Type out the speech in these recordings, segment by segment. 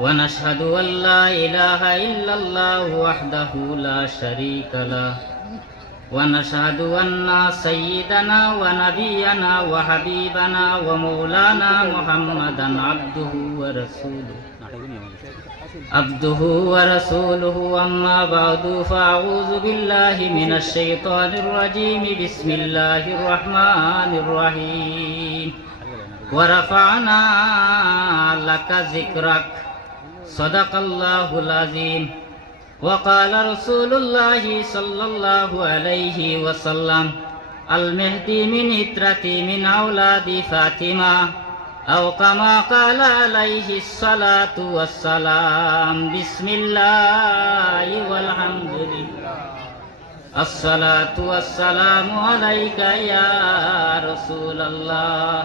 ونشهد أن لا إله إلا الله وحده لا شريك له. ونشهد أن سيدنا ونبينا وحبيبنا ومولانا محمدا عبده ورسوله. عبده ورسوله. أما بعد فأعوذ بالله من الشيطان الرجيم. بسم الله الرحمن الرحيم. ورفعنا لك ذكرك. صدق الله العظيم. وقال رسول الله صلى الله عليه وسلم المهدي من هترتي من أولاد فاطمة أو كما قال عليه الصلاة والسلام بسم الله والحمد لله. الصلاة والسلام عليك يا رسول الله.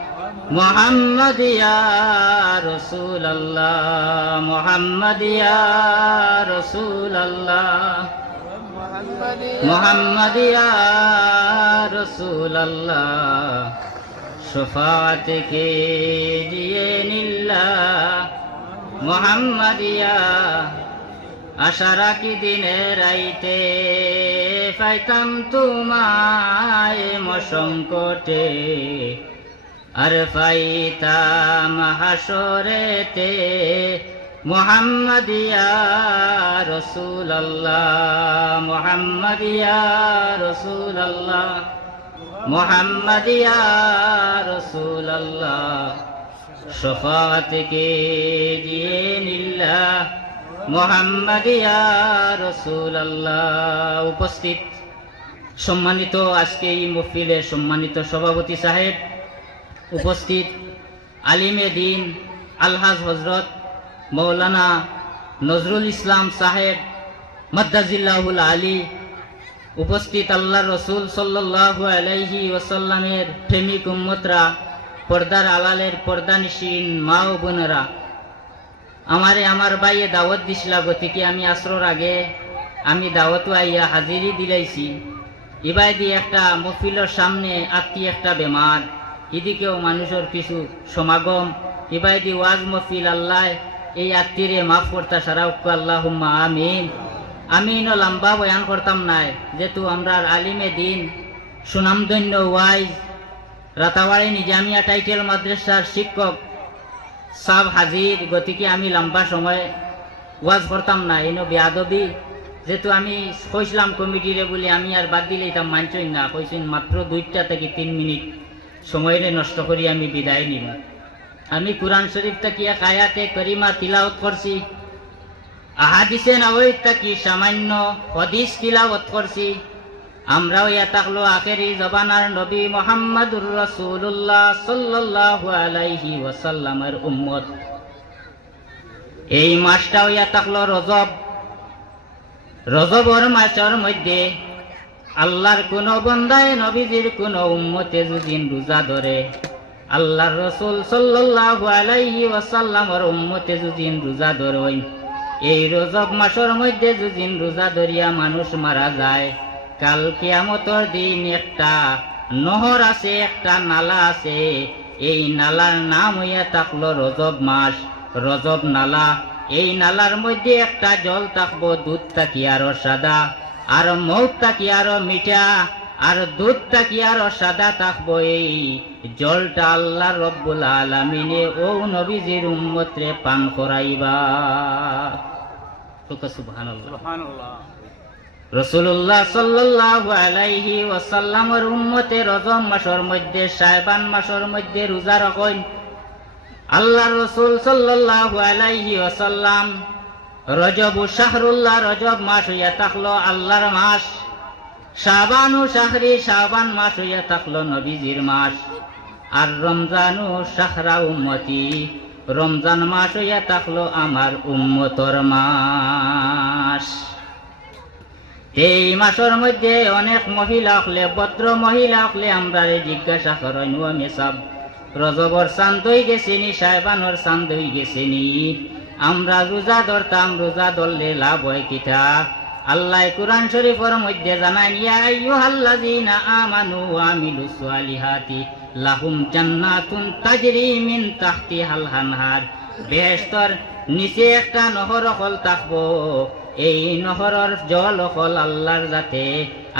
মোহাম্মদিয়া রসুল মোহাম্মদিয়া মোহাম্মদিয়া দিয়ে নিল্লা মোহাম্মদিয়া আশারা কি দিনে রাইতে পাইতাম তোমায় মসংকটে। আর পাইতাম হাসরেতে মোহাম্মদিয়া রসুল আল্লাহ মোহাম্মদিয়া রসুল আল্লাহ মোহাম্মদিয়া রসুল আল্লাহ শফাত কে দিয়ে নিল্লা মোহাম্মদিয়া রসুল আল্লাহ উপস্থিত সম্মানিত আজকে এই মফিলের সম্মানিত সভাপতি সাহেব উপস্থিত আলিমে দিন আলহাজ হজরত মৌলানা নজরুল ইসলাম সাহেব মদ্দাজিল্লাহুল আলী উপস্থিত আল্লাহ রসুল সাল্লাহু আলাইহি ওসাল্লামের প্রেমিক উম্মতরা, পর্দার আলালের পর্দানিসীন মা ও বোনেরা, আমারে আমার বাইয়ে দাওয়াত দিছিলা গতিকে আমি আসরর আগে আমি দাওয়াত আইয়া হাজিরি দিলাইছি। ইবাই দিয়ে একটা মফিলের সামনে আত্মীয় একটা বেমার। এদিকেও মানুষের কিছু সমাগম ইবাই দি ওয়াজ মফিল আল্লাহ, এই আত্মীরে মাফ করতা সারা আল্লাহ আমিন। আমি ইনো লম্বা বয়ান করতাম নাই, যেহেতু আমরা আলিমে দিন, সুনামধন্য ওয়াইজ রাতাবাড়ি নিজামিয়া টাইটেল মাদ্রাসার শিক্ষক সাব হাজির, গতিকে আমি লম্বা সময় ওয়াজ করতাম না এনো বেয়াদবি। যেহেতু আমি কইছিলাম কমিটিরে বলে আমি আর বাদ দিলে এটা মানছই না কইছেন মাত্র দুইটা থেকে তিন মিনিট। সময়রে নষ্ট করি আমি বিদায় নিব। আমি কোরআন শরীফ তাকিয়া কায়াতে করিমা তিলাওত করছি আহাদিসে নবীত তাকি সামান্য হদিস তিলাওত করছি আমরাও ইয়া আখেরি জবানার নবী মোহাম্মদুর রসুল্লাহ সাল্লাল্লাহু আলাইহি ওয়াসাল্লামের উম্মত। এই মাসটাও ইয়া রজব রজবর মাসের মধ্যে আল্লাহর কোন বন্দায় নবীজির কোন উম্মতে যদি রোজা ধরে, আল্লাহর রসুল সাল্লাল্লাহু আলাইহি উম্মতে যদি রোজা ধরে, এই রজব মাসের মধ্যে যদি রোজা ধরিয়া মানুষ মারা যায়, কাল কিয়ামতর দিন একটা নহর আছে, একটা নালা আছে, এই নালার নাম হইয়া থাকল রজব মাস। রজব নালা, এই নালার মধ্যে একটা জল থাকব, দুধ থাকি আরও সাদা। আর মৌত থাকি আরও মিঠা? আর দুধ থাকি আরও সাদা থাকব এই? জলটা আল্লাহ রব্বুল আলমিনে ও নবীজির উম্মত্রে পান করাইবা। রসুল্লাহ সাল্লাল্লাহু আলাইহি ওয়াসাল্লামের উম্মতে রজম মাসের মধ্যে সাহেবান মাসের মধ্যে রোজা রাখেন। আল্লাহ রসুল সাল্লাল্লাহু আলাইহি ওয়াসাল্লাম রজব ও শাহরুল্লাহ রজব মাস হইয়া থাকল আল্লাহর মাস। শাবান ও শাহরি শাবান মাস হইয়া থাকল নবীজির মাস। আর রমজান ও শাহরা উম্মতি, রমজান মাস হইয়া থাকল আমার উম্মতর মাস। এই মাসের মধ্যে অনেক মহিলা হলে, ভদ্র মহিলা হলে আমরা জিজ্ঞাসা করেন ও মেসাব, রজবর চান্দ হয়ে গেছেনি সাহেবানোর চান্দ হয়ে গেছেনি আমরা রোজা ধরতাম, রোজা ধরলে লাভ হয় কিতা আল্লাহ কুরআন শরীফের মধ্যে জানান ইয়া আইয়ুহাল্লাযীনা আমানু ওয়া আমিলুস সালিহাতি, লাহুম জান্নাতুন তাজরি মিন তাহতিহাল আনহার। বেহেশতর নিচে একটা নহর হল থাকব, এই নহরর জল হল আল্লাহর যাতে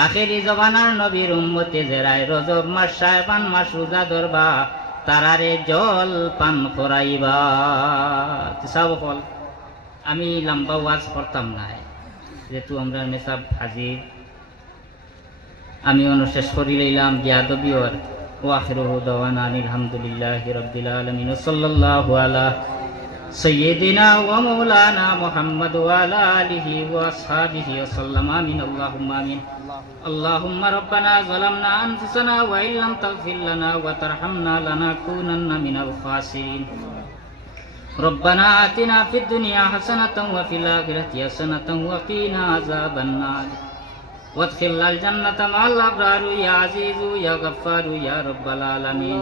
আখেরি জবানার নবীর উম্মতে জেরায়, রজব মাস সাহেবান মাস রোজা ধরবা। তারারে জল পান করাইবা। সব হল, আমি লম্বা ওয়াজ করতাম না। যেহেতু আমরা মেসাব হাজির আমি অনুশেষ করি লইলাম জিয়াদবিওর ওয়াখিরুহু দওয়ান আলহামদুলিল্লাহ রাব্বিল আলমিন। সাল্লাহ আলা سيدنا ومولانا محمد وعلى آله وأصحابه وسلم. آمين. اللهم آمين. اللهم ربنا ظلمنا أنفسنا وإن لم تغفر لنا وترحمنا لنكونن من الخاسرين. ربنا آتنا في الدنيا حسنة وفي الآخرة حسنة وقنا عذاب النار. وادخلنا الجنة مع الأبرار يا عزيز يا غفار يا رب العالمين.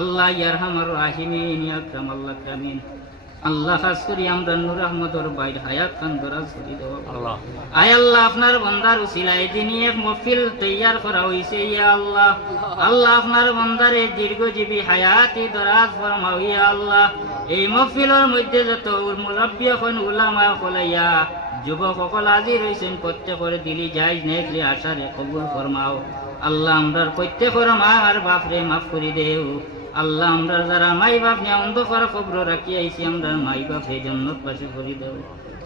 আল্লাহ ইয়ার হামার রাহিমিন ইয়াকরাম আল্লাহ কামিন। আল্লাহ খাস করি আমরা নূর আহমদর বাইর হায়াত খান দরাজ করি দেও আল্লাহ। আয় আল্লাহ আপনার বন্দার উসিলায় তিনি এক মফিল তৈয়ার করা হইছে ইয়া আল্লাহ। আল্লাহ আপনার বন্দারে দীর্ঘজীবী হায়াতি দরাজ ফরমাও ইয়া আল্লাহ। এই মফিলের মধ্যে যত মুরব্বী এখন উলামা কলাইয়া যুবক সকল আজি রয়েছেন প্রত্যেকের দিলি যাই নেকলে আশারে কবুল ফরমাও। আল্লাহ আমরার প্রত্যেকের মা আর বাপরে মাফ করি দেও। আল্লাহ আমরা যারা মাই বাপ নিয়ে অন্ধকার খবর রাখি আইছি আমরা মাই বাপ বাপে জন্নত পাশে করি দেব।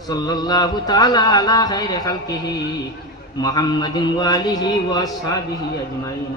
সাল্লাল্লাহু তাআলা আলা খাইরে খালকিহি মুহাম্মাদিন ওয়া আলিহি ওয়া আসহাবিহি আজমাইন।